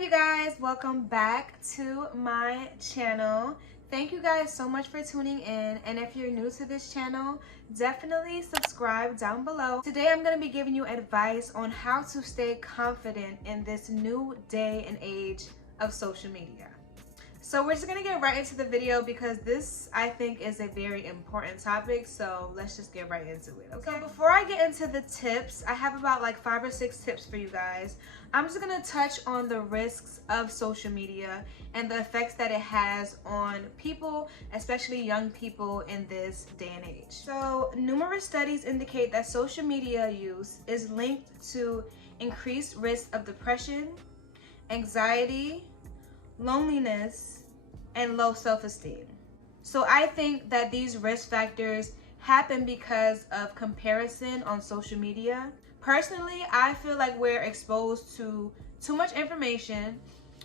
up, you guys? Welcome back to my channel. Thank you guys so much for tuning in, and if you're new to this channel, definitely subscribe down below. Today I'm going to be giving you advice on how to stay confident in this new day and age of social media. So we're just going to get right into the video because this, I think, is a very important topic, so let's just get right into it, okay? So before I get into the tips, I have about like 5 or 6 tips for you guys. I'm just going to touch on the risks of social media and the effects that it has on people, especially young people in this day and age. So numerous studies indicate that social media use is linked to increased risk of depression, anxiety, loneliness, and low self-esteem. So I think that these risk factors happen because of comparison on social media. Personally, I feel like we're exposed to too much information.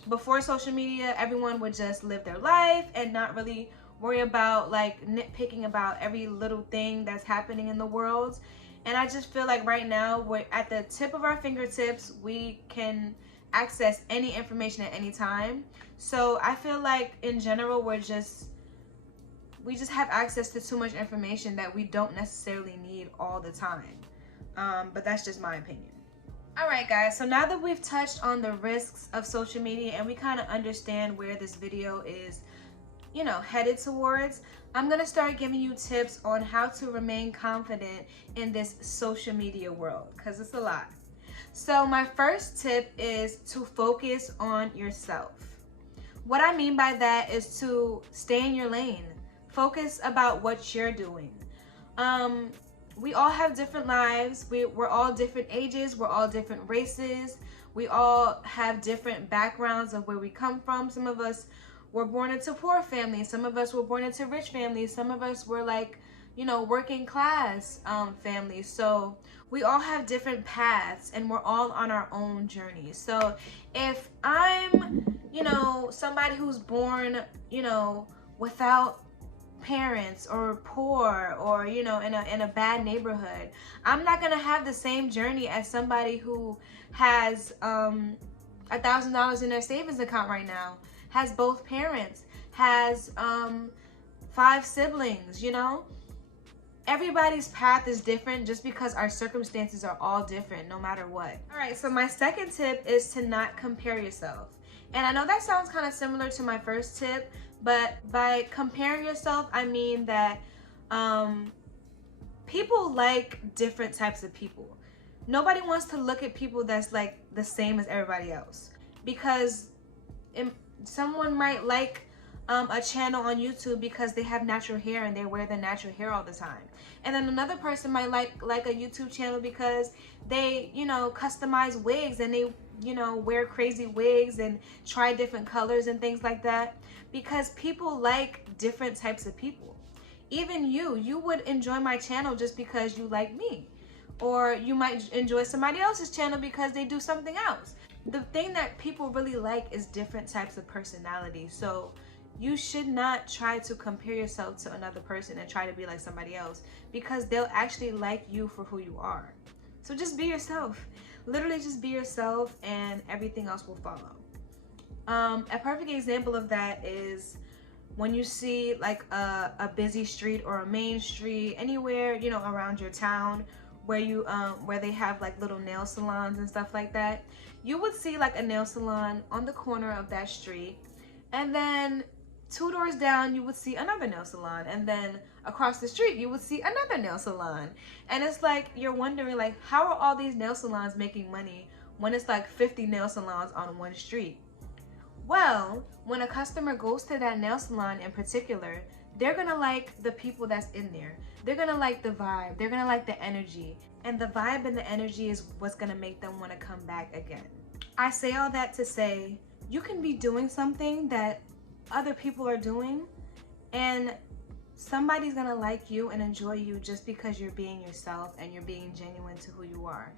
Before social media, everyone would just live their life and not really worry about like nitpicking about every little thing that's happening in the world. And I just feel like right now we're at the tip of our fingertips. We can access any information at any time. So I feel like in general we just have access to too much information that we don't necessarily need all the time. But that's just my opinion. All right, guys, so now that we've touched on the risks of social media and we kind of understand where this video is, headed towards, I'm gonna start giving you tips on how to remain confident in this social media world, because it's a lot. So my first tip is to focus on yourself. What I mean by that is to stay in your lane. Focus about what you're doing. We all have different lives. We're all different ages. We're all different races. We all have different backgrounds of where we come from. Some of us were born into poor families. Some of us were born into rich families. Some of us were like, working class families. So we all have different paths and we're all on our own journey. So if I'm, somebody who's born, without parents or poor or, in a bad neighborhood, I'm not going to have the same journey as somebody who has $1,000 in their savings account right now, has both parents, has 5 siblings, Everybody's path is different just because our circumstances are all different no matter what. All right, so my second tip is to not compare yourself. And I know that sounds kind of similar to my first tip, but by comparing yourself, I mean that people like different types of people. Nobody wants to look at people that's like the same as everybody else, because someone might like a channel on YouTube because they have natural hair and they wear the natural hair all the time. And then another person might like a YouTube channel because they, customize wigs and they, wear crazy wigs and try different colors and things like that, because people like different types of people. Even you would enjoy my channel just because you like me, or you might enjoy somebody else's channel because they do something else. The thing that people really like is different types of personalities. So you should not try to compare yourself to another person and try to be like somebody else, because they'll actually like you for who you are. So just be yourself. Literally just be yourself and everything else will follow. A perfect example of that is when you see like a busy street or a main street anywhere, around your town, where where they have like little nail salons and stuff like that. You would see like a nail salon on the corner of that street, and then 2 doors down you would see another nail salon, and then across the street you would see another nail salon. And it's like you're wondering, like, how are all these nail salons making money when it's like 50 nail salons on one street? Well, when a customer goes to that nail salon in particular, they're gonna like the people that's in there. They're gonna like the vibe. They're gonna like the energy. And the vibe and the energy is what's gonna make them want to come back again. I say all that to say, you can be doing something that other people are doing, and somebody's gonna like you and enjoy you just because you're being yourself and you're being genuine to who you are.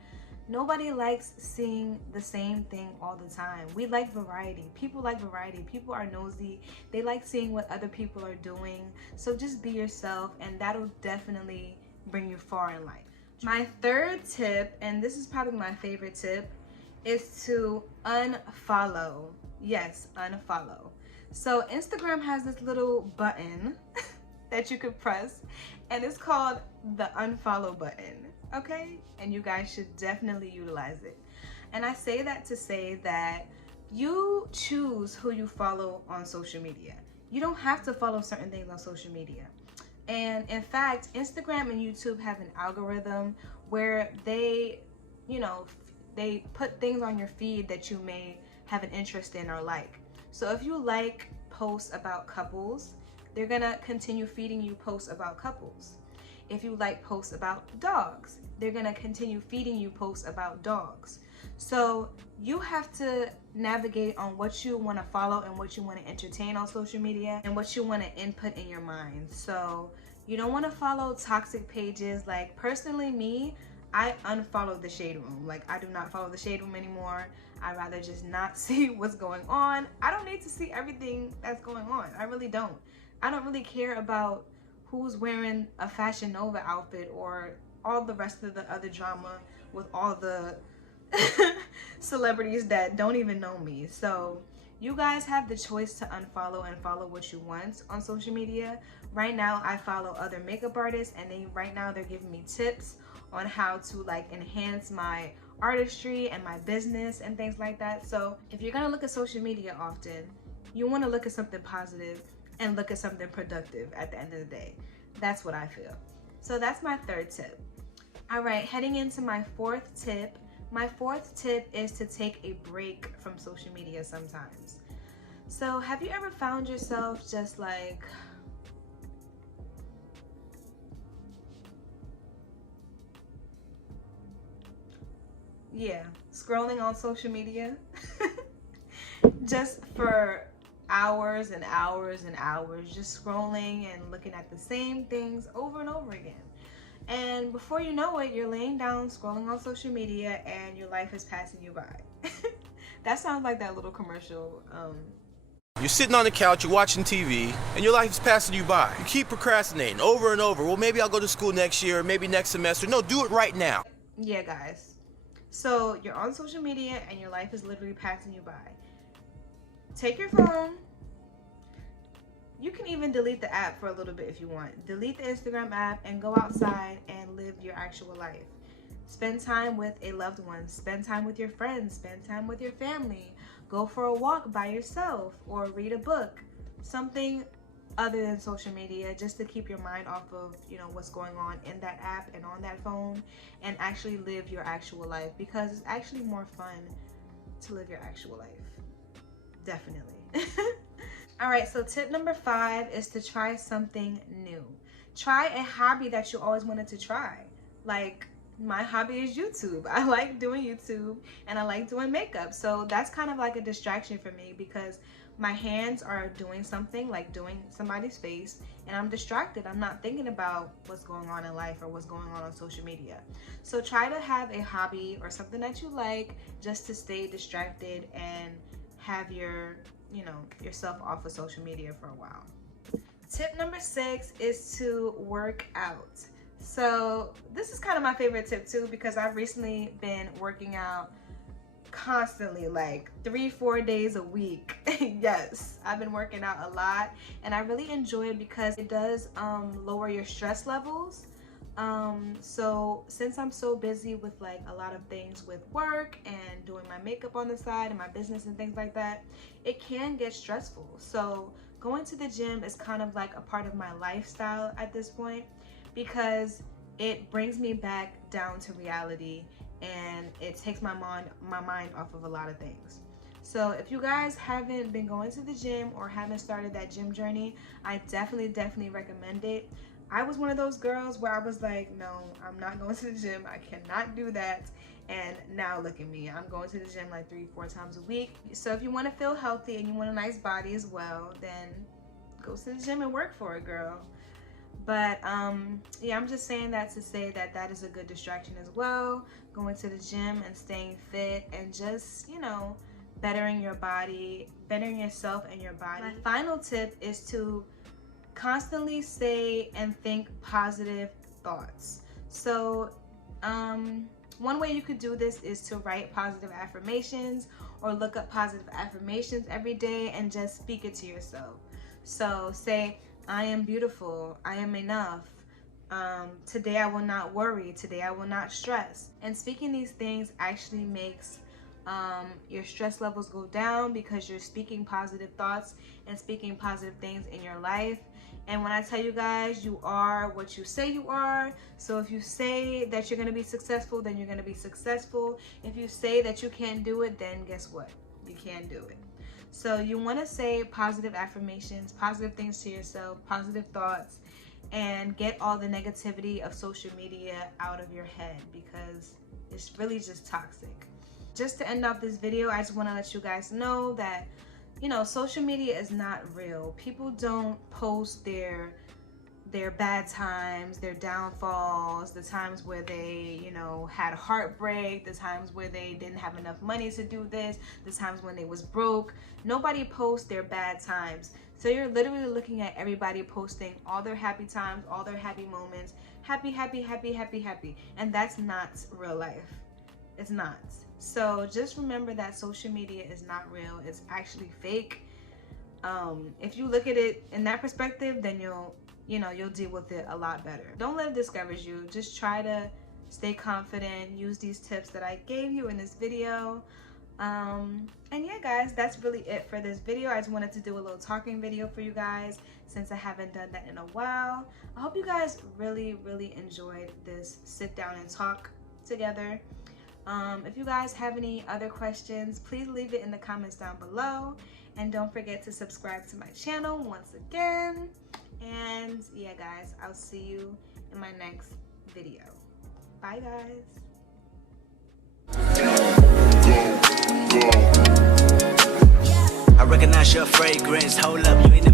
Nobody likes seeing the same thing all the time. We like variety. People like variety. People are nosy. They like seeing what other people are doing. So just be yourself, and that'll definitely bring you far in life. My third tip, and this is probably my favorite tip, is to unfollow. Yes, unfollow. So Instagram has this little button that you could press, and it's called the unfollow button, okay? And you guys should definitely utilize it. And I say that to say that you choose who you follow on social media. You don't have to follow certain things on social media. And in fact, Instagram and YouTube have an algorithm where they, you know, they put things on your feed that you may have an interest in or like. So if you like posts about couples, they're gonna continue feeding you posts about couples. If you like posts about dogs, they're gonna continue feeding you posts about dogs. So you have to navigate on what you want to follow and what you want to entertain on social media and what you want to input in your mind. So you don't want to follow toxic pages. Like personally me, I unfollowed the Shade Room. Like I do not follow the Shade Room anymore. I'd rather just not see what's going on. I don't need to see everything that's going on. I really don't. I don't really care about who's wearing a Fashion Nova outfit or all the rest of the other drama with all the celebrities that don't even know me. So you guys have the choice to unfollow and follow what you want on social media. Right now I follow other makeup artists, and right now they're giving me tips on how to like enhance my artistry and my business and things like that. So if you're gonna look at social media often, you want to look at something positive and look at something productive at the end of the day. That's what I feel. So that's my third tip. All right, heading into my fourth tip. My fourth tip is to take a break from social media sometimes. So have you ever found yourself just like, yeah, scrolling on social media just for hours and hours and hours, just scrolling and looking at the same things over and over again? And before you know it, you're laying down scrolling on social media and your life is passing you by. That sounds like that little commercial. You're sitting on the couch, you're watching TV, and your life is passing you by. You keep procrastinating over and over. Well, maybe I'll go to school next year, maybe next semester. No, do it right now. Yeah, guys. So you're on social media and your life is literally passing you by. Take your phone. You can even delete the app for a little bit if you want. Delete the Instagram app and go outside and live your actual life. Spend time with a loved one. Spend time with your friends. Spend time with your family. Go for a walk by yourself or read a book. Something other than social media, just to keep your mind off of, you know, what's going on in that app and on that phone, and actually live your actual life, because it's actually more fun to live your actual life. Definitely. All right, so tip number 5 is to try something new. Try a hobby that you always wanted to try. Like my hobby is YouTube. I like doing YouTube and I like doing makeup. So that's kind of like a distraction for me, because my hands are doing something, like doing somebody's face, and I'm distracted. I'm not thinking about what's going on in life or what's going on social media. So try to have a hobby or something that you like, just to stay distracted and have your, you know, yourself off of social media for a while. Tip number 6 is to work out. So this is kind of my favorite tip too, because I've recently been working out constantly, like 3-4 days a week. Yes, I've been working out a lot and I really enjoy it because it does lower your stress levels. So since I'm so busy with like a lot of things with work and doing my makeup on the side and my business and things like that, it can get stressful. So going to the gym is kind of like a part of my lifestyle at this point, because it brings me back down to reality and it takes my mind off of a lot of things. So if you guys haven't been going to the gym or haven't started that gym journey, I definitely recommend it. I was one of those girls where I was like, no, I'm not going to the gym. I cannot do that. And now look at me. I'm going to the gym like 3-4 times a week. So if you want to feel healthy and you want a nice body as well, then go to the gym and work for it, girl. But yeah, I'm just saying that to say that that is a good distraction as well. Going to the gym and staying fit and just, you know, bettering your body, bettering yourself and your body. My final tip is to constantly say and think positive thoughts. So One way you could do this is to write positive affirmations or look up positive affirmations every day and just speak it to yourself. So say, I am beautiful, I am enough, today I will not worry, today I will not stress. And speaking these things actually makes your stress levels go down because you're speaking positive thoughts and speaking positive things in your life. And when I tell you guys, you are what you say you are. So if you say that you're going to be successful, then you're going to be successful. If you say that you can't do it, then guess what? You can't do it. So you want to say positive affirmations, positive things to yourself, positive thoughts, and get all the negativity of social media out of your head because it's really just toxic. Just to end off this video, I just want to let you guys know that, you know, social media is not real. People don't post their bad times, their downfalls, the times where they, you know, had heartbreak, the times where they didn't have enough money to do this, the times when they was broke. Nobody posts their bad times. So you're literally looking at everybody posting all their happy times, all their happy moments, happy, happy, happy, happy, happy. And that's not real life. It's not. So just remember that social media is not real. It's actually fake. If you look at it in that perspective, then you'll deal with it a lot better. Don't let it discourage you. Just try to stay confident. Use these tips that I gave you in this video. And yeah, guys, that's really it for this video. I just wanted to do a little talking video for you guys since I haven't done that in a while. I hope you guys really, really enjoyed this sit down and talk together. If you guys have any other questions, please leave it in the comments down below. And don't forget to subscribe to my channel once again. And yeah, guys, I'll see you in my next video. Bye, guys. I recognize your fragrance. Hold up, you ain't